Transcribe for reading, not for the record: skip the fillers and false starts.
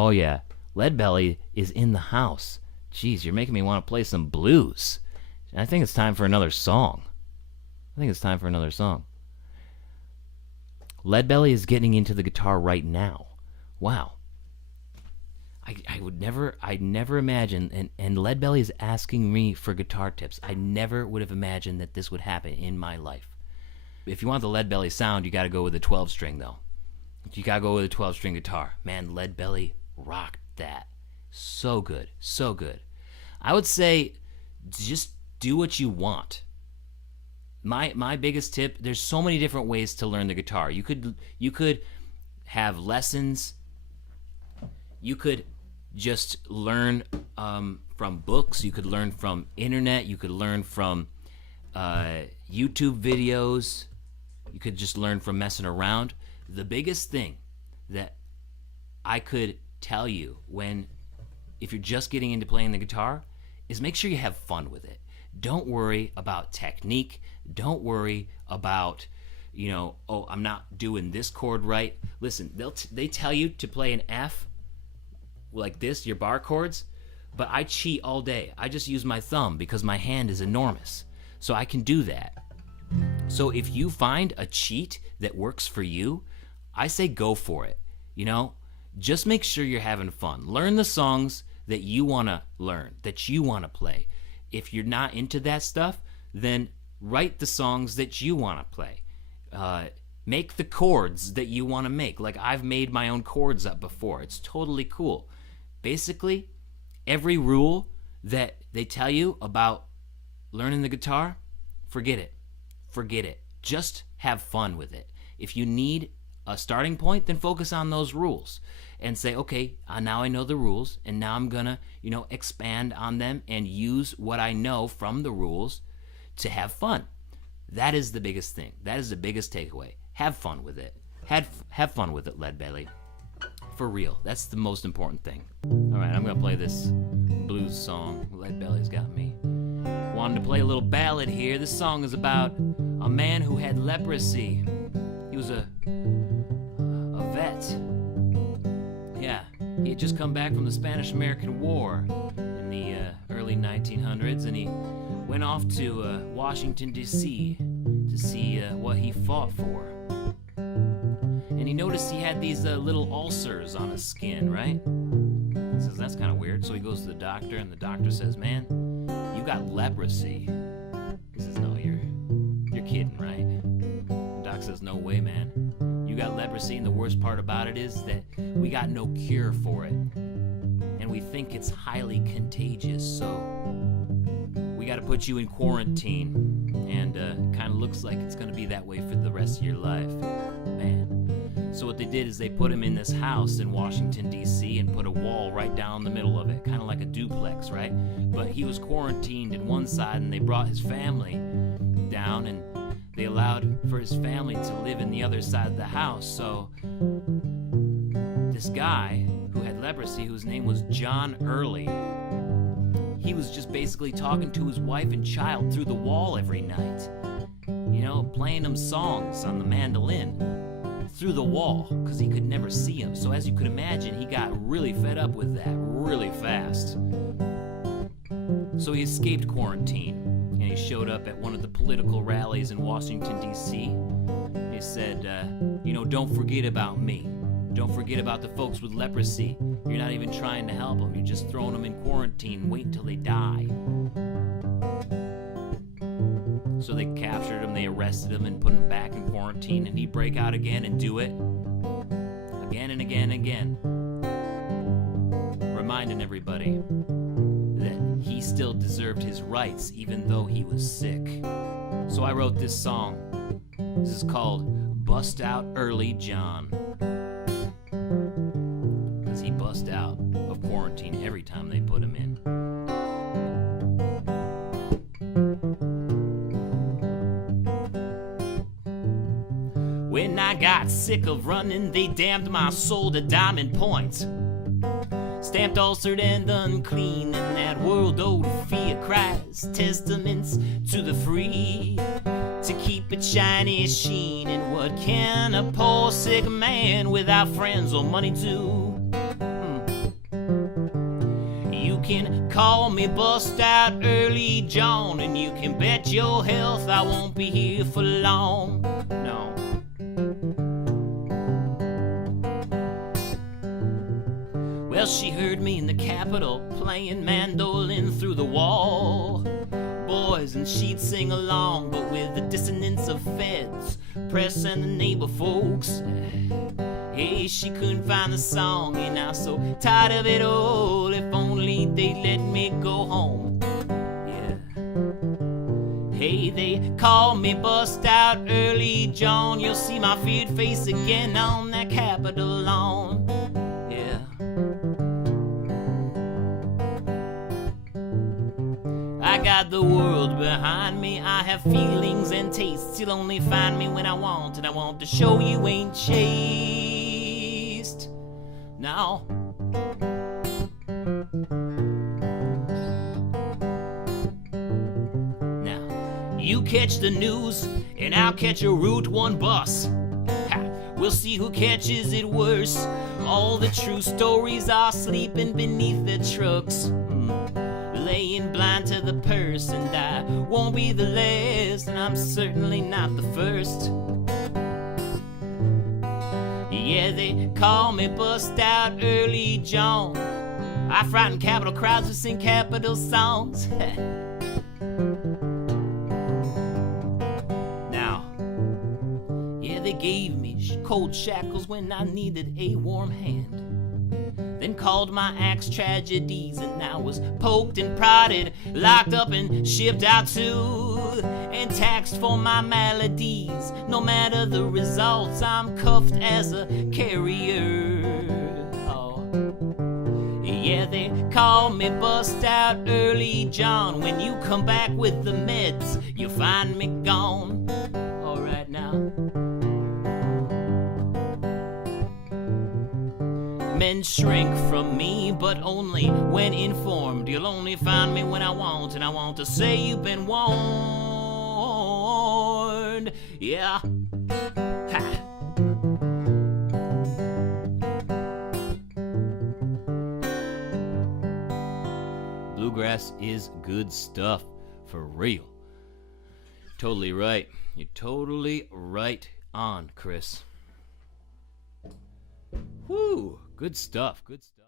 Oh yeah, Leadbelly is in the house. Jeez, you're making me want to play some blues. I think it's time for another song. Leadbelly is getting into the guitar right now. Wow. I'd never imagine, and Leadbelly is asking me for guitar tips. I never would have imagined that this would happen in my life. If you want the Leadbelly sound, you got to go with a 12-string though. You got to go with a 12-string guitar. Man, Leadbelly rocked that. So good, so good. I would say just do what you want. My biggest tip, there's so many different ways to learn the guitar. You could have lessons. You could just learn from books. You could learn from internet. You could learn from YouTube videos. You could just learn from messing around. The biggest thing that I could tell you if you're just getting into playing the guitar is make sure you have fun with it. Don't worry about technique. Don't worry about, oh, I'm not doing this chord right. Listen, they tell you to play an F like this, your bar chords, but I cheat all day. I just use my thumb because my hand is enormous. So I can do that. So if you find a cheat that works for you, I say go for it. Just make sure you're having fun. Learn the songs that you want to learn, that you want to play. If you're not into that stuff, then write the songs that you want to play. Make the chords that you want to make. Like I've made my own chords up before. It's totally cool. Basically, every rule that they tell you about learning the guitar, forget it. Forget it. Just have fun with it. If you need a starting point, then focus on those rules and say, okay, now I know the rules, and now I'm gonna, expand on them and use what I know from the rules to have fun. That is the biggest thing. That is the biggest takeaway. Have fun with it. Have fun with it, Leadbelly. For real. That's the most important thing. All right, I'm gonna play this blues song. Leadbelly's got me. Wanted to play a little ballad here. This song is about a man who had leprosy. He was a vet. Yeah, he had just come back from the Spanish-American War in the early 1900s, and he went off to Washington, D.C. to see what he fought for. And he noticed he had these little ulcers on his skin, right? He says, that's kind of weird. So he goes to the doctor, and the doctor says, man, you got leprosy. He says, no, you're kidding, right? The doc says, no way, man. You got leprosy, and the worst part about it is that we got no cure for it. And we think it's highly contagious, so we got to put you in quarantine. And it kind of looks like it's going to be that way for the rest of your life. Man. So what they did is they put him in this house in Washington, D.C. and put a wall right down the middle of it, kind of like a duplex, right? But he was quarantined in one side, and they brought his family down, and they allowed for his family to live in the other side of the house. So this guy who had leprosy, whose name was John Early, he was just basically talking to his wife and child through the wall every night, playing them songs on the mandolin through the wall because he could never see them. So as you could imagine, he got really fed up with that really fast. So he escaped quarantine, and he showed up at one of the political rallies in Washington, D.C. He said, don't forget about me. Don't forget about the folks with leprosy. You're not even trying to help them. You're just throwing them in quarantine. Wait until they die. So they captured him, they arrested him, and put him back in quarantine, and he'd break out again and do it again and again and again, reminding everybody that he still deserved his rights even though he was sick. So I wrote this song. This is called Bust Out Early John, because he bust out of quarantine every time they put him in. When I got sick of running, they damned my soul to diamond points. Stamped, ulcered, and unclean in that world old fear cries testaments to the free, to keep it shiny sheen. And what can a poor sick man without friends or money do? You can call me bust out early John, and you can bet your health I won't be here for long. No. Well, she heard me in the Capitol playing mandolin through the wall. Boys, and she'd sing along, but with the dissonance of feds, press, and the neighbor folks. Hey, she couldn't find the song, and I'm so tired of it all. If only they let me go home. Yeah. Hey, they call me bust out early John. You'll see my feared face again on that Capitol lawn. Yeah. I got the world behind me, I have feelings and tastes. You'll only find me when I want, and I want to show you ain't chased. Now, you catch the news, and I'll catch a Route 1 bus. Ha, we'll see who catches it worse. All the true stories are sleeping beneath their trucks. Laying blind to the purse, and I won't be the last, and I'm certainly not the first. Yeah, they call me bust out early John. I frighten Capitol crowds who sing Capitol songs. Now, yeah, they gave me cold shackles when I needed a warm hand. Then called my axe tragedies, and I was poked and prodded, locked up and shipped out too, and taxed for my maladies. No matter the results, I'm cuffed as a carrier. Oh, yeah, they call me bust out early John. When you come back with the meds, you'll find me gone. All right now. Men shrink from me, but only when informed. You'll only find me when I want, and I want to say you've been warned. Yeah. Ha. Bluegrass is good stuff, for real. Totally right. You're totally right on, Chris. Whew. Good stuff, good stuff.